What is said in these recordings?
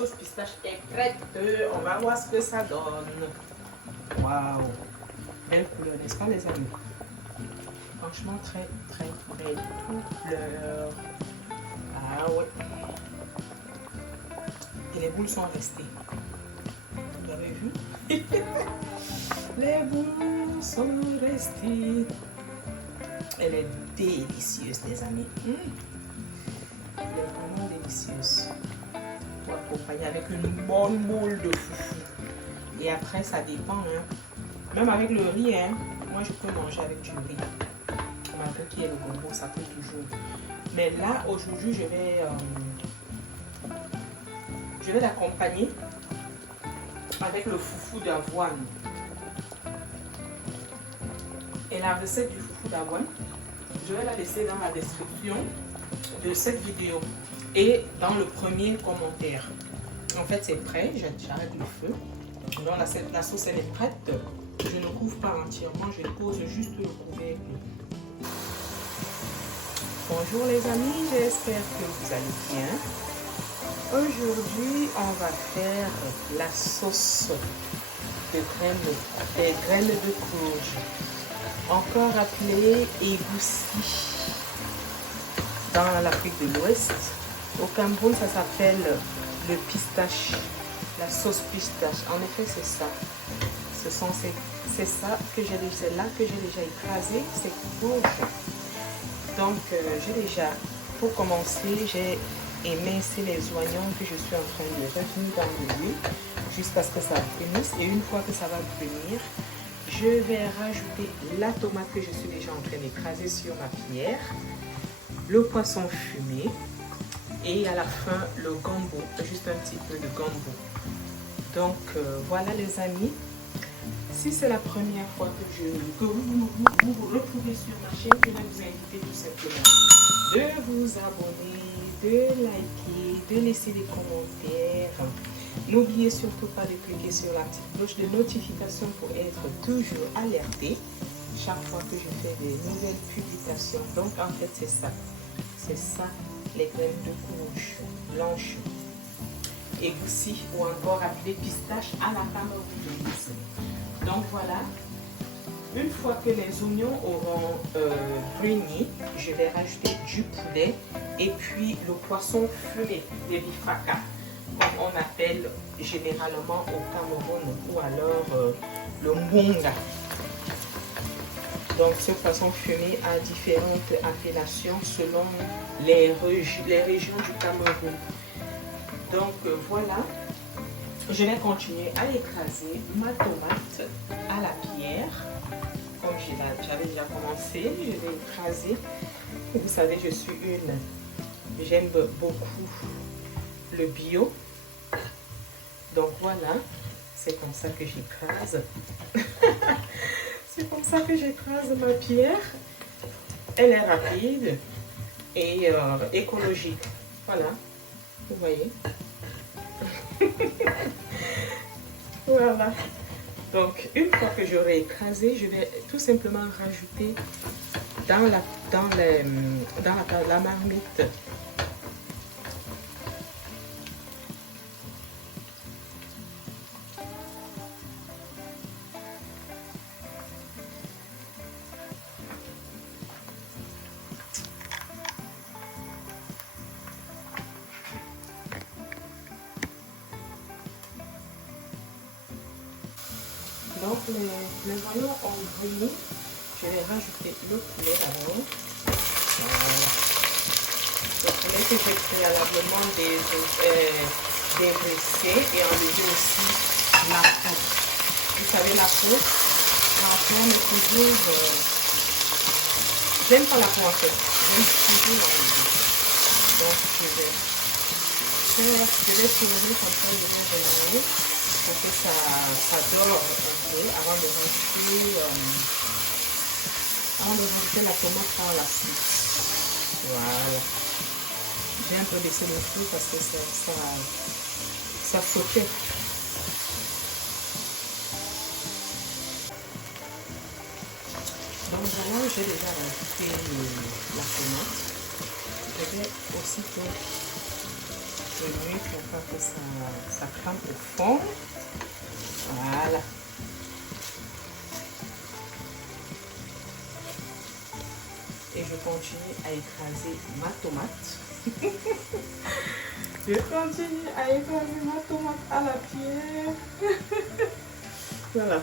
sauce pistache est prête. On va voir ce que ça donne. Waouh! Belle couleur, n'est-ce pas les amis? Franchement, très belle couleur. Ah ouais. Et les boules sont restées. Vous avez vu? Les boules sont restées. Elle est délicieuse, les amis. Elle est vraiment délicieuse. Pour accompagner avec une bonne boule de foufou. Et après, ça dépend. Hein. Même avec le riz, hein. Moi, je peux manger avec du riz. Malgré qu'il y ait le gombo, ça peut toujours. Mais là, aujourd'hui, je vais l'accompagner avec le foufou d'avoine. Et la recette du foufou d'avoine, je vais la laisser dans la description de cette vidéo et dans le premier commentaire. En fait, c'est prêt, j'arrête le feu. Donc la sauce elle est prête. Je ne couvre pas entièrement, je pose juste le couvercle. Bonjour les amis, j'espère que vous allez bien. Aujourd'hui, on va faire la sauce des graines de courge, encore appelée égoussi dans l'Afrique de l'Ouest. Au Cameroun, ça s'appelle le pistache, la sauce pistache. En effet, c'est ça. C'est ça que j'ai déjà écrasé, ces courges. Donc, pour commencer, j'ai émincé les oignons que je suis en train de retenir dans l'huile jusqu'à ce que ça brunisse. Et une fois que ça va brunir, je vais rajouter la tomate que je suis déjà en train d'écraser sur ma pierre, le poisson fumé et à la fin le gombo, juste un petit peu de gombo. Donc, voilà les amis. Si c'est la première fois que vous retrouvez sur ma chaîne, je vais vous inviter tout simplement de vous abonner, de liker, de laisser des commentaires. N'oubliez surtout pas de cliquer sur la petite cloche de notification pour être toujours alerté chaque fois que je fais des nouvelles publications. Donc en fait c'est ça les graines de courge blanches, égoussi ou encore appelé pistache à la camerounaise. Donc voilà, une fois que les oignons auront bruni, je vais rajouter du poulet et puis le poisson fumé, le bifaka, comme on appelle généralement au Cameroun, ou alors le mbonga. Donc ce poisson fumé a différentes appellations selon les régions du Cameroun. Donc voilà. Je vais continuer à écraser ma tomate à la pierre. Comme j'avais déjà commencé, je vais écraser. Vous savez, j'aime beaucoup le bio. Donc voilà, c'est comme ça que j'écrase. C'est comme ça que j'écrase ma pierre. Elle est rapide et écologique. Voilà, vous voyez. Voilà. Donc, une fois que j'aurai écrasé, je vais tout simplement rajouter dans la marmite Donc les oignons ont bruni. Je vais rajouter le poulet d'abord. Voilà. Le poulet que j'ai préalablement dégraissé et enlevé aussi la peau. Vous savez, la peau, l'enfant est toujours... j'aime pas la peau en fait. J'aime toujours enlever. Donc je vais tourner comme ça, je vais regarder. Pour que ça dore un peu avant de rajouter la tomate par la suite. Voilà. J'ai un peu baissé le feu parce que ça sautait. Donc voilà, j'ai déjà rajouté la tomate. Je vais aussitôt remue pour pas que ça crame au fond. Voilà. Et je continue à écraser ma tomate. Je continue à écraser ma tomate à la pierre. Voilà.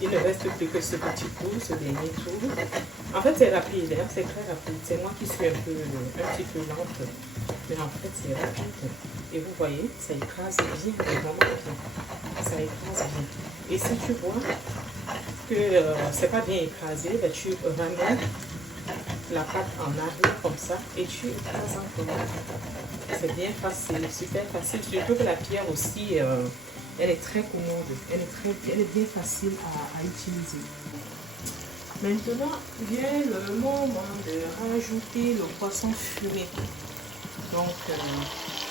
Il ne reste plus que ce petit tour, ce dernier tour. En fait, c'est rapide, hein? C'est très rapide. C'est moi qui suis un petit peu lente. Mais en fait, c'est rapide. Et vous voyez, ça écrase bien, vraiment bien. Ça écrase bien. Et si tu vois que c'est pas bien écrasé, ben, tu ramènes la pâte en arrière comme ça et tu écrases encore. C'est bien facile, super facile. Surtout que la pierre aussi, elle est très commode. Elle est bien facile à utiliser. Maintenant, vient le moment de rajouter le poisson fumé. Donc,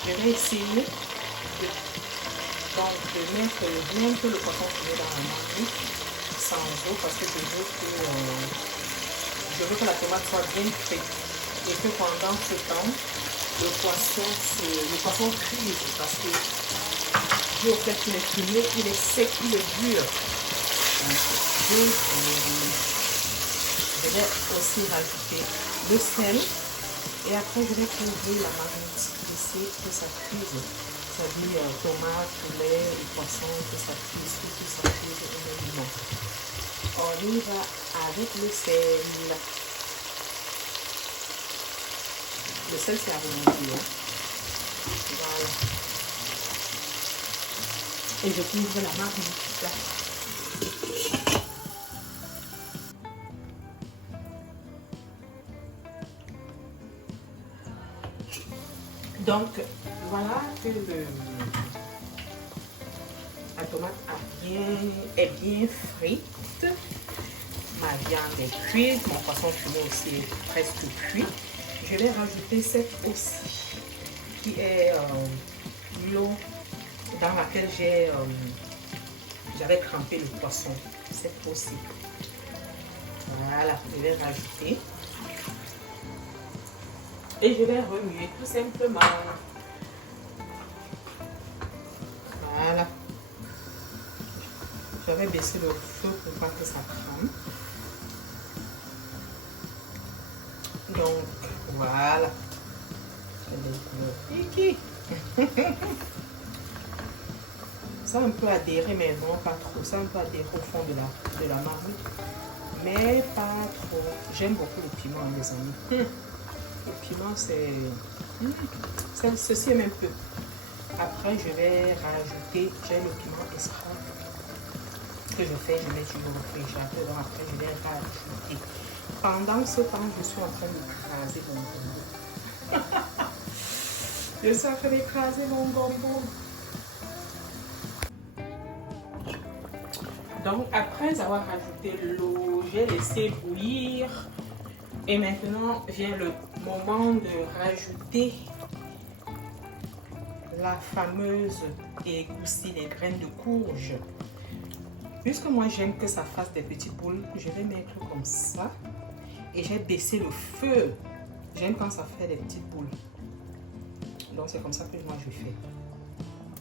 je vais essayer de mettre bien que le poisson fumé dans la marmite sans eau parce que je veux que la tomate soit bien cuite et que pendant ce temps, le poisson cuise parce que dû au fait qu'il est fumé, il est sec, il est dur. Donc, je vais aussi rajouter le sel et après je vais couvrir la marmite, essayer que ça cuise. C'est-à-dire tomate, poulet et poisson, que ça cuise énormément. On y va avec le sel. Le sel, c'est à volonté. Hein? Voilà. Et je couvre la marmite. Donc, voilà que la tomate est bien frite. Ma viande est cuite, mon poisson fumé aussi est presque cuit. Je vais rajouter cette aussi, qui est l'eau dans laquelle j'avais trempé le poisson. Cette aussi. Voilà, je vais rajouter. Et je vais remuer tout simplement. Voilà. Je vais baisser le feu pour pas que ça crame. Donc, voilà. Ça un peu adhéré, mais non pas trop. Ça un peu adhéré au fond de la marmite. Mais pas trop. J'aime beaucoup le piment, les amis. Le piment, ceci même peu. Après, je vais rajouter, j'ai le piment extra que je mets toujours au réfrigérateur. Donc après, je vais rajouter. Pendant ce temps, je suis en train d'écraser mon gombo. Je suis en train d'écraser mon gombo. Donc, après avoir rajouté l'eau, j'ai laissé bouillir. Et maintenant, vient le moment de rajouter la fameuse égoussie, les graines de courge. Puisque moi, j'aime que ça fasse des petites boules, je vais mettre comme ça. Et j'ai baissé le feu. J'aime quand ça fait des petites boules. Donc, c'est comme ça que moi, je fais.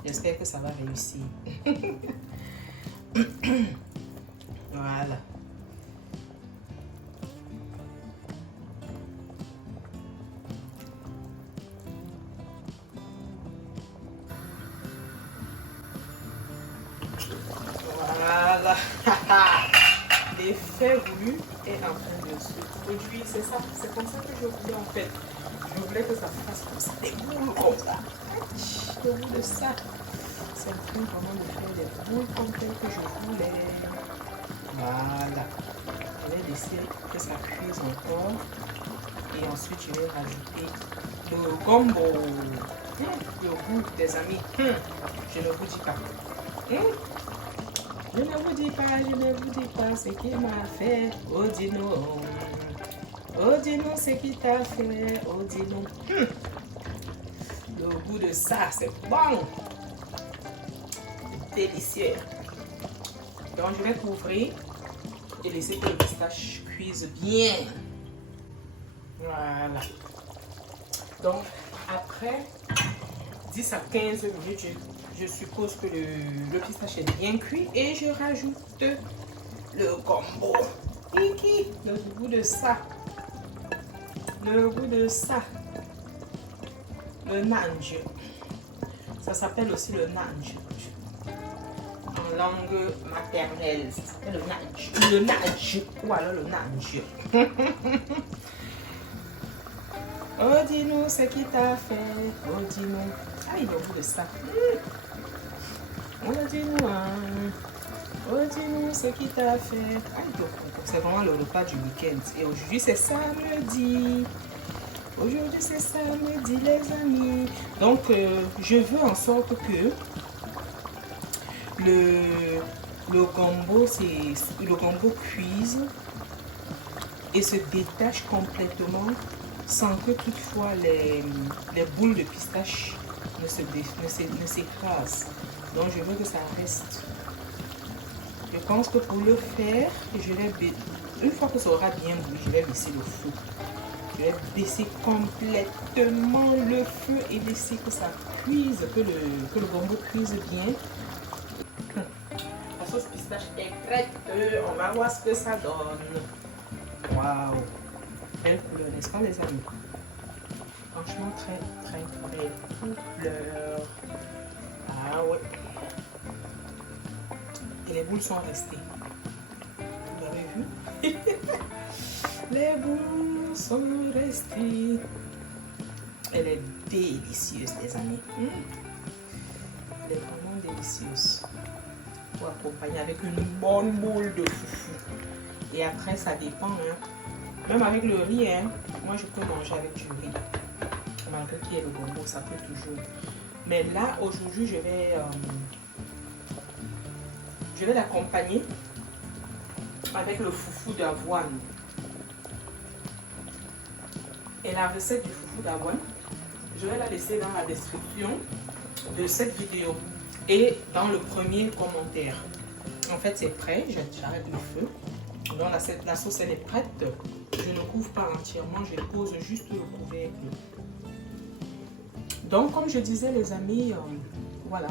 J'espère que ça va réussir. Voilà. Voilà. L'effet voulu est en train de se produire. C'est ça. C'est comme ça que je voulais en fait. Je voulais que ça fasse comme ça, des boules comme ça. Le goût de ça. C'est en train vraiment de faire des boules comme telles que je voulais. Voilà. Je vais laisser que ça cuise encore. Et ensuite, je vais rajouter le gombo. Le goût des amis. Je ne vous dis pas. Je ne vous dis pas ce qu'il m'a fait. Oh, dis-nous. Oh, dis-nous ce qu'il t'a fait. Oh, dis-nous. Le goût de ça, c'est bon. Délicieux. Donc, je vais couvrir et laisser que le pistache cuise bien. Voilà. Donc, après 10 à 15 minutes. Je suppose que le pistache est bien cuit. Et je rajoute le gombo. Kiki, le goût de ça. Le goût de ça. Le nanj. Ça s'appelle aussi le nanj. En langue maternelle, ça s'appelle le nanj. Le nanj. Ou alors le nanj. Oh, dis-nous ce qui t'a fait. Oh, dis-nous. Ah, il a goût de ça. Oh, dis-nous. Hein. Oh, dis-nous ce qui t'a fait. Ah, c'est vraiment le repas du week-end. Et aujourd'hui, c'est samedi. Aujourd'hui, c'est samedi, les amis. Donc, je veux en sorte que le gombo cuise et se détache complètement sans que toutefois les boules de pistache ne s'écrasent. Donc, je veux que ça reste. Je pense que pour le faire, une fois que ça aura bien bouilli, je vais baisser le feu. Je vais baisser complètement le feu et laisser que ça cuise, que le gombo cuise bien. La sauce pistache est prête. On va voir ce que ça donne. Waouh! Belle couleur, n'est-ce pas les amis? Franchement, très très belle couleur. Ah ouais. Et les boules sont restées. Vous avez vu? Les boules sont restées. Elle est délicieuse, les amis. Elle est vraiment délicieuse. Pour accompagner avec une bonne boule de foufou. Et après, ça dépend. Hein. Même avec le riz, hein. Moi, je peux manger avec du riz. Malgré qu'il y ait le gombo, ça peut toujours. Mais là, aujourd'hui, je vais l'accompagner avec le foufou d'avoine. Et la recette du foufou d'avoine, je vais la laisser dans la description de cette vidéo et dans le premier commentaire. En fait, c'est prêt, j'arrête le feu. Donc la sauce, elle est prête. Je ne couvre pas entièrement, je pose juste le couvercle. Donc, comme je disais, les amis, voilà,